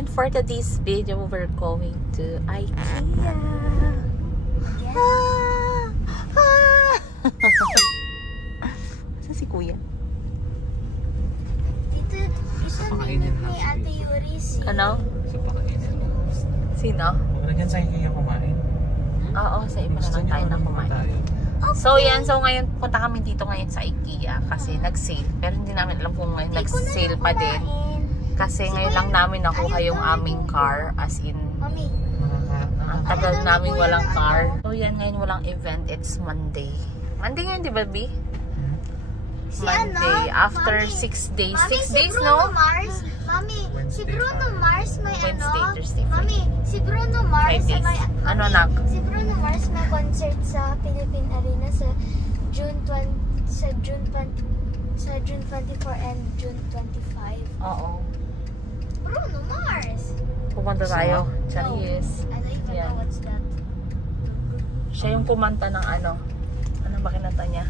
And for today's video, we're going to IKEA. Yes. Saan si Kuya? Ito minute ni Ate Yuri si... Ano? Sa pakainin. Sino? Huwag na dyan sa IKEA kumain. Oo, sa iba na lang tayo na kumain. So yan, so ngayon punta kami dito ngayon sa IKEA kasi nag-sale. Pero hindi namin alam kung ngayon nag-sale pa din. Kasi ngayon lang namin nakuha yung aming car, as in, Mami, ang tagal namin walang car. So yan, ngayon walang event, it's Monday. Monday ngayon, di ba, B? si Monday, ano? after Mami, 6 days. Mami, 6 si days, Bruno no? Mars, Mami, si Bruno Mars may Wednesday, ano? Thursday, Mami, si Bruno Mars 5 days. may... Ano, Mami, anak? Si Bruno Mars may concert sa Philippine Arena sa June 24 and June 25. Oo. Bruno Mars! Pupunta tayo. Charis. I don't even Yeah. know what's that. Siya yung kumanta ng ano. Ano ba kinanta niya?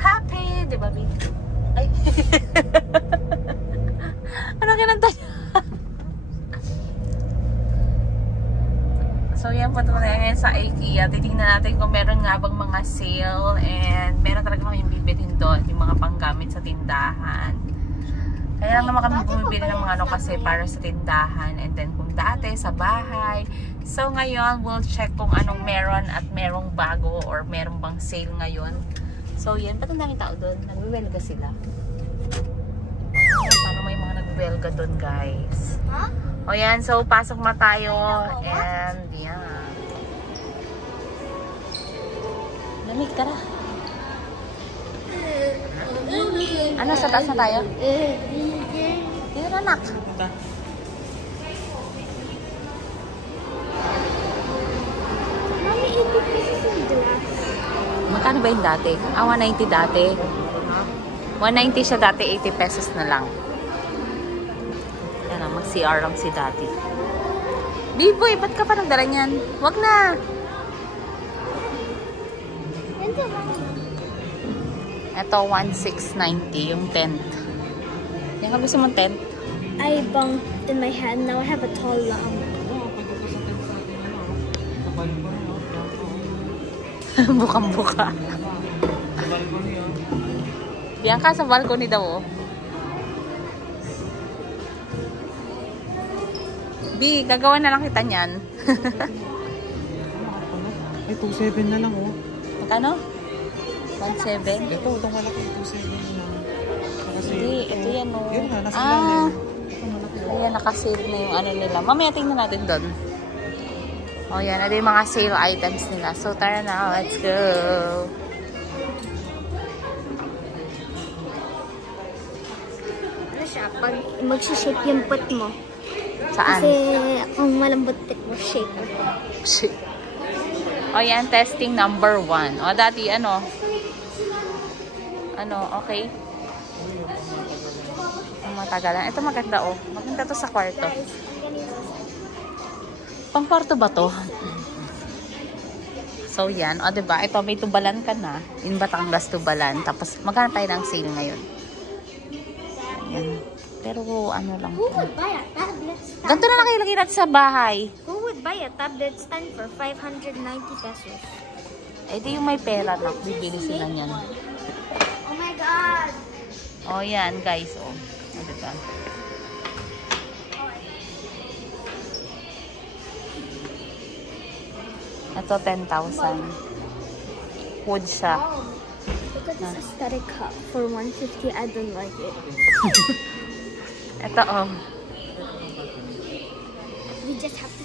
Happy! Di ba, B? Ay! Ano kinanta niya? So yan, punta tayo ngayon sa IKEA. Titingnan natin kung meron nga bang mga sale and meron talaga kami bibilhin doon, yung mga panggamit sa tindahan. Kaya lang naman kami bumibili ng mga ano kasi para sa tindahan and then kung dati sa bahay. So ngayon, we'll check kung anong meron at merong bago or merong bang sale ngayon. So yan, ba't ang daming tao doon? Nagbiwelga sila. Parang may mga nagbiwelga doon, guys. Huh? O yan, so pasok na tayo and yan. Lamig, tara. Ano, sa taas na tayo? Dito na, anak. Mami, 80 pesos yung glass. Magkano ba yung dati? 190 dati. 190 siya dati, 80 pesos na lang. Yan na, mag-CR lang si daddy. Biboy, ba't ka pa nagdala niyan? Wag na! Ito, Mami. Ito, 1690, yung tent. Yan ka gusto mong tent? I bumped in my head. Now I have a tall lamp. Bukang-buka. Bianca, sa balcony daw, oh. B, gagawa na lang kita niyan. Ay, 2.7 na lang, oh. Magkano? 1.7? Ito, itong malaki, 2.7 na lang. Kasi, Hindi, ito yan, oh. Yun na, nasa ilalim. Ayan, nakasale na yung ano nila. Mamaya tingnan natin doon. O yan, ito yung mga sale items nila. So, tara na, let's go! Ano siya? Pag magsishake yung put mo. Saan? Kasi ang malambot mo shake. Shit. O yan, testing number 1. O dati, ano? Ano, okay? Matagalan. Ito maganda, oh. Maganda to sa kwarto. Pang kwarto ba to? So, yan. O, diba? Ito, may tubalan ka na. In Batangas, tubalan. Tapos, magkano tayo ng sale ngayon? Ayan. Pero, ano lang. Who would buy a tablet stand? Ganito na lang ilagay natin sa bahay. Who would buy a tablet stand for 590 pesos? Eh, di yung may pera na. Bibili sila niyan. Oh my God! O, yan, guys. O, diba? Ito, 10,000. Wood siya. Wow. Look at this aesthetic cup for 150. I don't like it. Ito, oh. We just have to...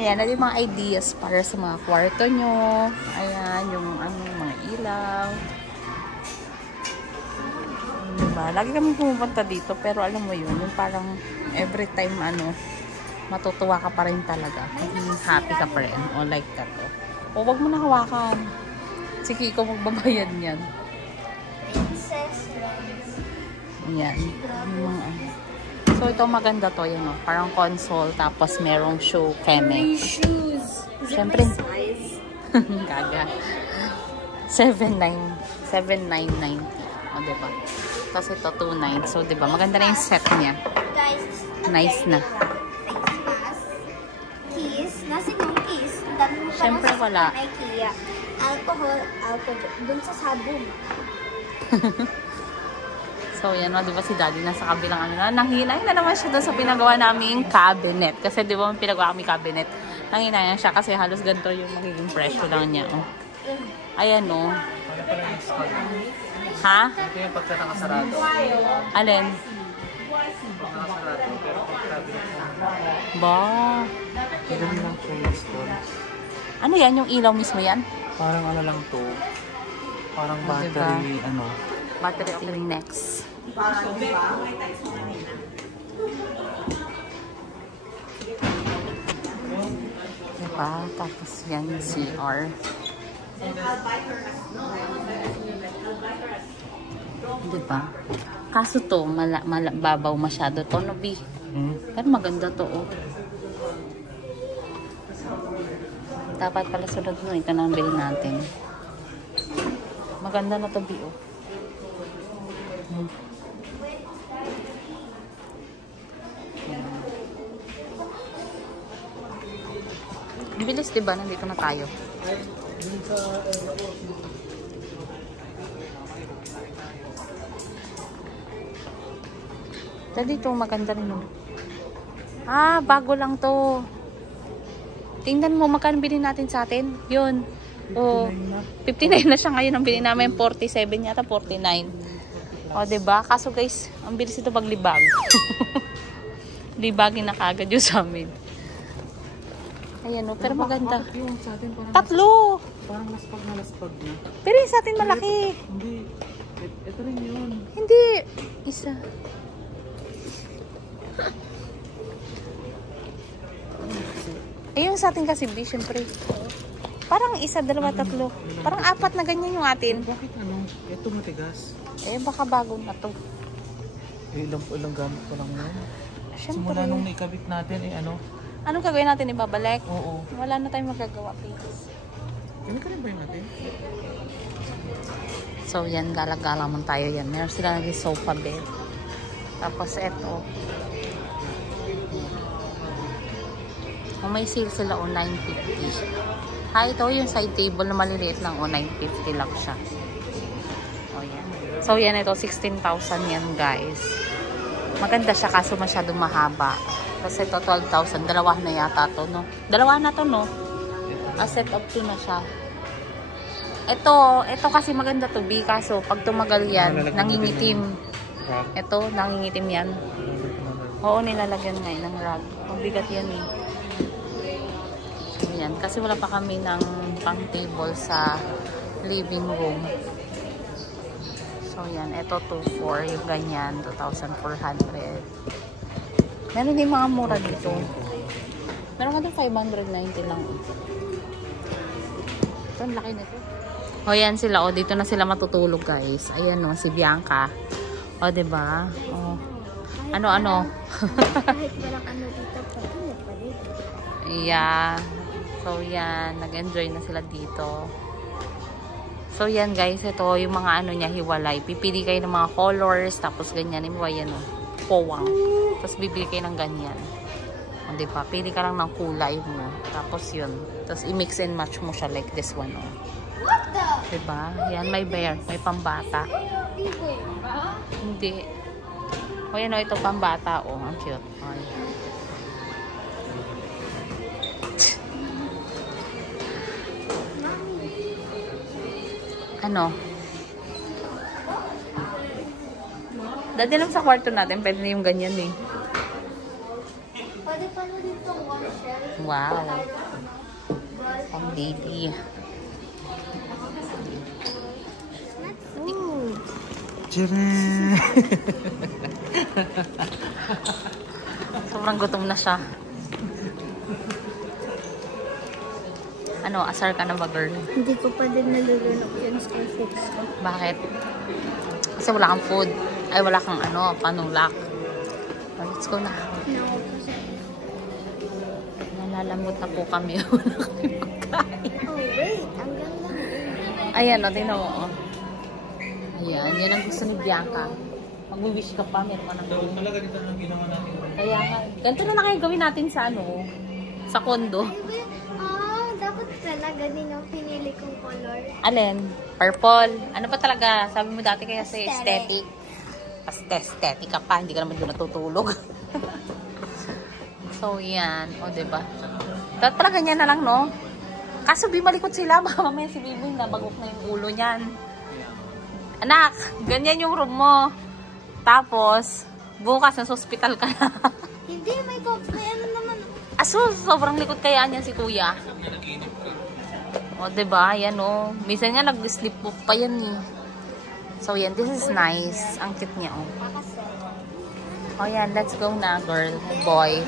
Ayan, na yung mga ideas para sa mga kwarto nyo. Ayan, yung ano, mga ilaw. Diba? Lagi kami pumupunta dito, pero alam mo yun, yung parang every time, ano, matutuwa ka pa rin talaga. Happy ka pa rin. O, like that, oh. O, wag mo na hawakan. Sige, ikaw magbabayad niyan. Ayan. Yung mga, ano. So, ito maganda to, yan, oh. Parang console, tapos merong shoe keme. Shoes. Siyempre. Size. Gaga. 7.9. 7,990. O, diba? Tapos ito, 2,900. So, diba? Maganda na yung set niya. Guys, Nice na. face mask. Keys. Nasa yung keys. Dami mo pa Siyempre, nasa wala. IKEA. Alcohol. Dun sa sabon. So, yan o, diba si Daddy nasa kabilang ano na. Nanghinay na naman siya doon sa pinagawa naming cabinet. Kasi diba pinagawa kami cabinet. Nanghinay siya kasi halos ganito yung magiging presyo lang niya. Oh. Ayan o. Ano pala yung spot? Ha? Ito yung pagka nakasarado. Alin? Nakasarado, pero pag cabinet mo. Ba? Ganun lang po yung stone. Ano yan? Yung ilaw mismo yan? Parang ano lang to. Parang Oh, battery, diba? ano. Battery opening next. Diba? Tapos yan yung CR. Diba? Kaso to, babaw masyado to, no, B? Pero maganda to, oh. Dapat pala sunod mo, ito na ang bilhin natin. Maganda na to, B, oh. Ang bilis, diba? Nandito na tayo. Dito, maganda rin, oh. Ah, bago lang to. Tingnan mo, magkano bilhin natin sa atin? Yun. Oh, 59 na siya ngayon. Ang bilhin namin 47 yata, 49. O, diba? Kaso guys, ang bilis ito paglibag. Libagin na kagad yung sa amin. Ayan o, pero maganda. Yung sa atin parang Tatlo! parang laspag na. Pero yung sa atin malaki. Hindi. Ito rin yun. Hindi. Isa. Ayun sa atin kasi B, syempre. Parang isa, dalawa, tatlo. Parang apat na ganyan yung atin. Bakit ano? Ito matigas. Eh, baka bago na to. Ilang gamit ko lang yun. Syempre. Simula nung naikabit natin, ano? Anong gagawin natin? Ibabalik? Oo. Wala na tayong magagawa, please. Kami ba yun natin? So, yan, gala-gala man tayo yan. Meron sila naging sofa bed. Tapos, eto. Kung may sale sila, o 950. Ha, ito yung side table na maliliit lang, o 950 lang siya. O, yan. So, yan, ito, 16,000 yan, guys. Maganda siya, kaso masyadong mahaba. Kasi ito, 12,000. Dalawa na yata to, no? Dalawa na to, no? A set of 2 na siya. Ito kasi maganda to, B. Kaso, pag tumagal yan, nangingitim. Ito, nangingitim yan. Oo, nilalagyan ngayon ng rug. Mabigat yan, eh. So, yan. Kasi wala pa kami ng pang table sa living room. So, yan. Ito, 2,400. Yung ganyan, 2,400. Meron din mga mura dito. Meron ka din 590 lang. Ito, ang laki nito. O, yan sila. O, dito na sila matutulog, guys. Ayan, o, si Bianca. O, diba? O. Ano? Kahit walang ano dito, patuloy pa dito. Yeah. So, yan. Nag-enjoy na sila dito. So, yan, guys. Ito, yung mga ano niya, hiwalay. Pipili kayo ng mga colors. Tapos, ganyan. Yan, o. Powang. Tapos, bibili kayo ng ganyan. O, diba? Pili ka lang ng kulay mo. Tapos, yun. Tapos, i-mix and match mo siya like this one, o. What the? Diba? Yan, may bear. May pambata. Hindi. O, yan, o. Ito, pambata, o. Ang cute. O, yan. Ano? Dati lang sa kwarto natin, pwede na yung ganyan eh. Pwede pa na dito one shelf. Wow. Pang baby. Food. Tcharam! Sobrang gutom na siya. Ano, asar ka na ba, girl? Hindi ko pa din nalulunok yun sa fix ko. Bakit? Kasi wala kang food. Ay, wala kang ano, panulak. Oh, let's go na. No, kasi... Nalalamot na po kami. Wala kami pagkain. Oh, wait. Ang ganda. Ayan, o, tingnan mo. Oh. Yan. Yan ang gusto ni Bianca. Mag-wish ka pa, meron ka ng room. Talaga dito lang ginawa natin. Kaya nga. Ganito na lang kayo gawin natin sa ano, sa kondo. Dapat pala ganun yung pinili kong color. Alin? Purple. Ano pa talaga? Sabi mo dati kaya sa aesthetic. Aesthetic ka pa. Hindi ka naman doon natutulog. So, yan. O, diba? Dapat pala ganyan na lang, no? Kaso bimalikot sila. Baka mamaya si Bibi nabagok na yung ulo niyan. Anak, ganyan yung room mo. Tapos, bukas nasa hospital ka na. Hindi, may ano naman. Aso, sobrang likod kaya niyan si kuya. O, diba? Yan, o. Minsan nga nag-sleep book pa yan, eh. So, yan. This is nice. Ang cute niya, o. O, yan. Let's go na, girl. Boy.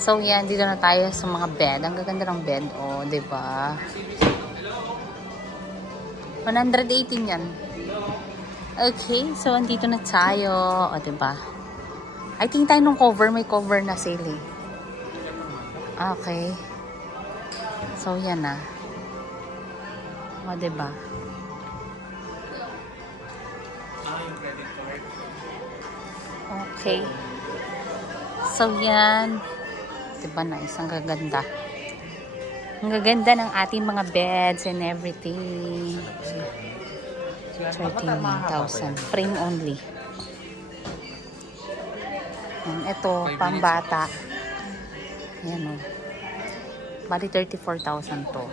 So, yan. Dito na tayo sa mga bed. Ang gaganda ng bed, o. Diba? 118 yan. Okay. So, andito na tayo. O, diba? I think tayo nung cover. May cover na sale, eh. Okay. So, yan na. O, diba? Okay. So, yan. Diba, nice? Ang gaganda. Ang gaganda ng ating mga beds and everything. 13,000. Frame only. Ito, pambata. Yan, o. Bali, 34,000 to.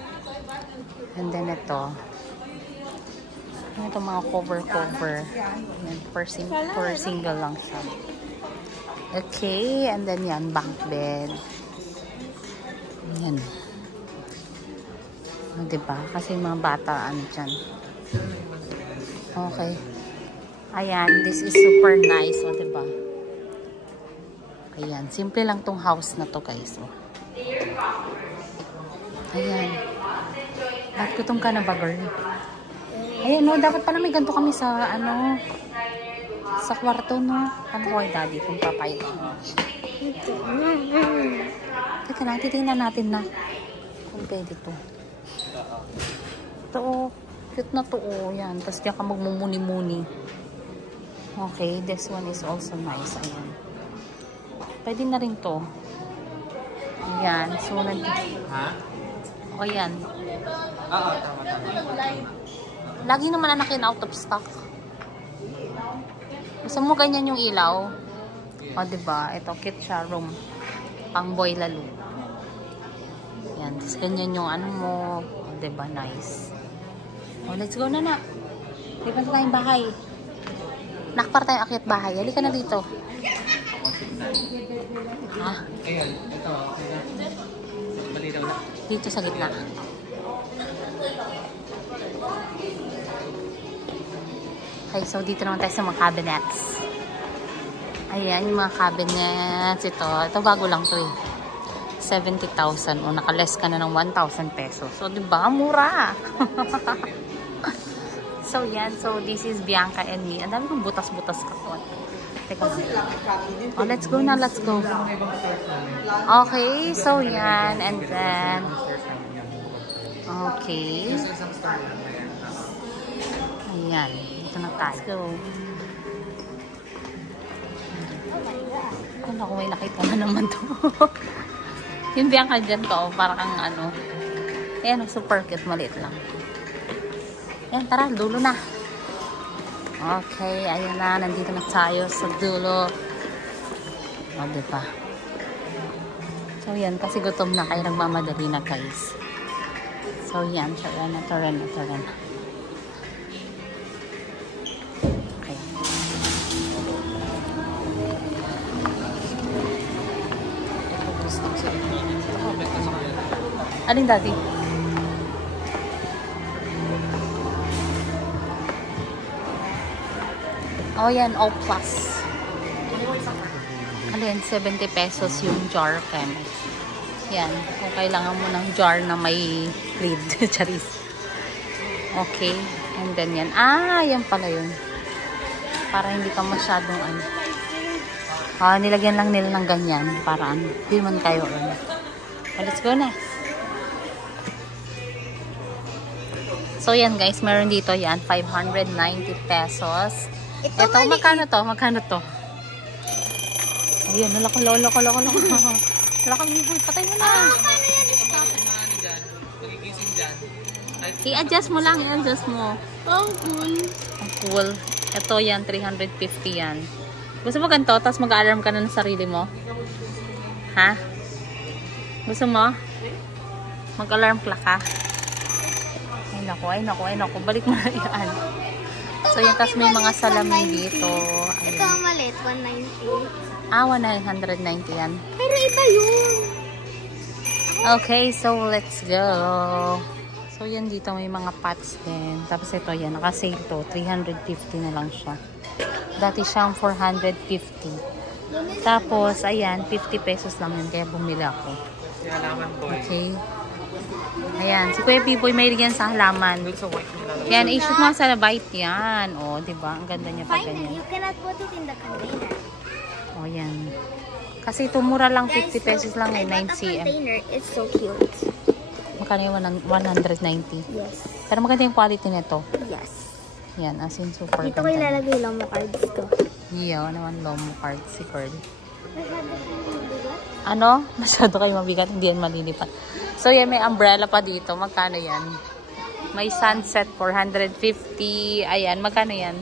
And then ito. Ito mga cover. Yan, per single lang siya. Okay, and then yan, bunk bed. Yan. Diba? Kasi mga bata, ano dyan. Okay. Ayan, this is super nice. O, diba? Ayan, simple lang tong house na to, guys. O. Ayan. Bakit gutom ka na ba, girl? Ayan, no, dapat pala may ganito kami sa, ano, sa kwarto, no? Ano ko kay daddy kung papayag mo? Teka lang, titignan natin na kung pwede to. Ito, oh. Cute na to, oh. Yan. Tapos diyan ka magmumuni-muni. Okay, this one is also nice. Ayan. Pwede na rin to. Ayan. So, Ha? o, yan. Oo, tama. Lagi naman anakin out of stock. Gusto mo ganyan yung ilaw? O, diba? Ito, cute siya room. Pang boy lalo. Yan. Tapos ganyan yung ano mo. O, diba? Nice. O, let's go na na. Lipat na tayong bahay. Nakapar tayong akyat bahay. Halika na dito. Ha? Ayan, ito. Malinaw na. Dito sa gitna. Okay, so dito naman tayo sa mga cabinets. Ayan, yung mga cabinets. Ito bago lang to eh. 70,000. O, nakaless ka na ng 1,000 pesos. So, diba? Mura! So, yan. So, this is Bianca and me. Ang dami kong butas-butas ka po. Teka. Oh, let's go na. Let's go. Okay. So, yan. And then, okay. Ayan. Ito na tayo. Let's go. Kung ako may nakita na naman to. Yung Bianca dyan ko. Para kang ano. Ayan. Super cute. Maliit lang. Ayan. Tara. Dulo na. Okay. Ayan na. Nandito na tayo sa dulo. O, diba? So, yan. Kasi gutom na. Kaya nagmamadali na, guys. So, yan. Tara na. Okay. Alin dati? Oh, yan. O+. Alin, 70 pesos yung jar, Kem. Yan. Kung kailangan mo ng jar na may lid. Charis. Okay. And then yan. Ah, yan pala yun. Para hindi ka masyadong ano. Nilagyan lang nila ng ganyan. Para ano. Hindi man kayo ano. Let's go na. So, yan guys, meron dito yan, 590 pesos. Ito, maliit. magkano to? Magkano to? Ayan, lako. Lako, biboy, patay mo na. Magigising dyan. I-adjust mo lang, i-adjust mo. Ang cool. Ang cool. Ito yan, 350 yan. Gusto mo ganito, tapos mag-alarm ka na ng sarili mo? Ha? Gusto mo? Mag-alarm clock ka? Ay naku. Balik mo na yan. So, yan, tapos may mga salamin dito. Ito ang maliit, 190. 190 yan. Pero iba yun. Okay, so let's go. So, yan dito may mga pots din. Tapos ito yan, naka-sale to. 350 na lang siya. Dati siyang 450. Tapos, ayan, 50 pesos lang yun. Kaya bumili ako. Si halaman boy. Okay. Ayan, si Kuya Piboy may yan sa halaman. Dito sa white nilalagay. Yan, i-shoot mo sa white yan. O, diba? Ang ganda niya pa Finally, ganyan. you cannot put it in the container. O, yan. Kasi ito mura lang, 50 pesos lang eh, 9 I bought a cm. container. It's so cute. Magkano yung 190? Yes. Pero maganda yung quality nito. Yes. Yan, as in super Dito ko ganda. ilalagay yung Lomo cards ko. Iyo, naman Lomo card si Curly. Masyado kong mabigat. Ano? Masyado kayo mabigat, hindi yan malilipat. So, yan, may umbrella pa dito. Magkano yan? May sunset, 450. Ayan, magkano yan?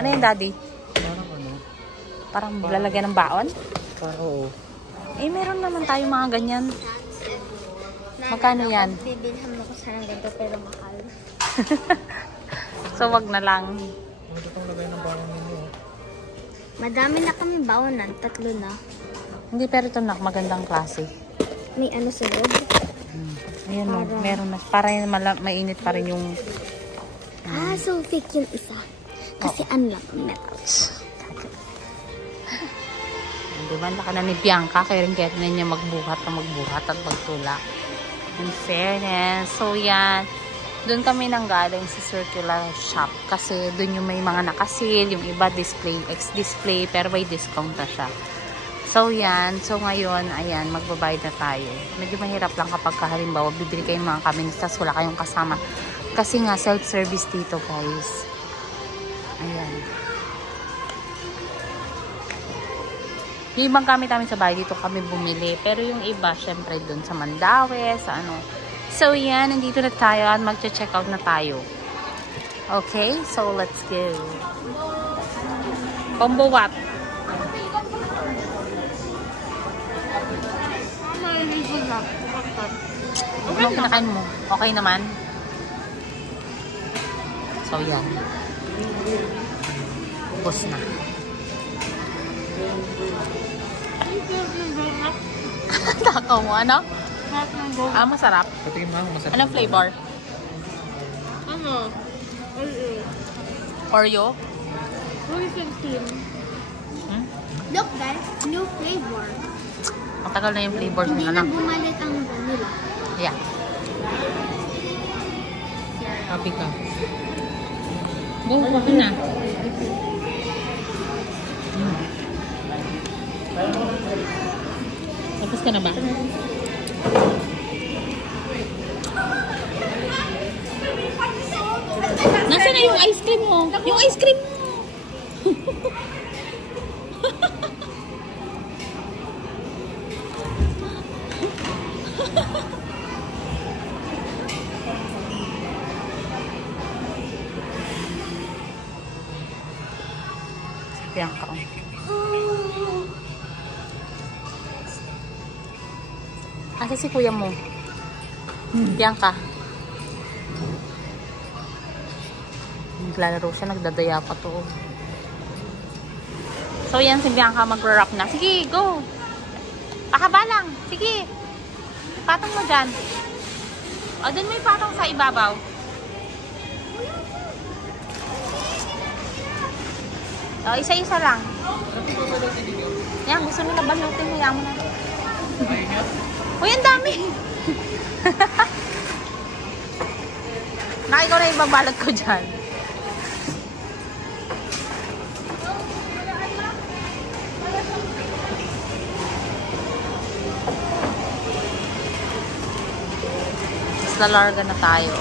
Ano yan, Daddy? Parang ano? Parang lalagyan ng baon? Parang oo. Eh, meron naman tayo mga ganyan. Magkano yan? Bibilhan mo ko sana ganito pero mahal. So, wag na lang. Ano itong lagay ng parang ninyo? Madami na kami baonan. 3 na. Hindi, pero ito na, magandang klase. May ano sa loob. Ayan, no, meron na. Para mainit pa rin yung... So fake yung isa. Kasi unlock ang metals. Diba, laka na ni Bianca, kaya rin na niya magbuhat at magtula. In fairness. So, yan. Doon kami nanggaling sa circular shop. Kasi doon yung may mga nakasil, yung iba display, ex-display, pero may discount na siya. So, yan. So, ngayon, ayan, magbabayad na tayo. Medyo mahirap lang kapag halimbawa, bibili kayo ng mga kaminis, tas wala kayong kasama. Kasi nga, self-service dito, guys. Ayan. Yung ibang gamit namin sa bahay, dito kami bumili. Pero yung iba, syempre, dun sa Mandaue, sa ano. So, yan. Nandito na tayo at mag-check out na tayo. Okay? So, let's go. Combo what? Ano kinakain mo? Okay naman? So, yan. Ubus na. Takaw mo, ano? Masarap. Patikin mo, masarap. Anong flavor? Ano? Oreo? Hmm? Look guys, new flavor. Matagal na yung flavors Hindi nila. na bumalit ang vanilla. Yeah. Happy ka. Go, wag na. Tapos ka na ba? Nasaan na yung ice cream mo? Yung ice cream mo! Bianca. Asa si kuya mo? Bianca. Naglalaro siya, nagdadaya pa to. So yan si Bianca, mag-wrap na. Sige, go! Pakaba lang. Sige. Patong mo dyan. O, dun may patong sa ibabaw. O, isa-isa lang. Yan, gusto nila balutin. Hayaan mo na. Uy, ang dami! Ikaw na yung bagbalot ko dyan. Mas lalarga na tayo.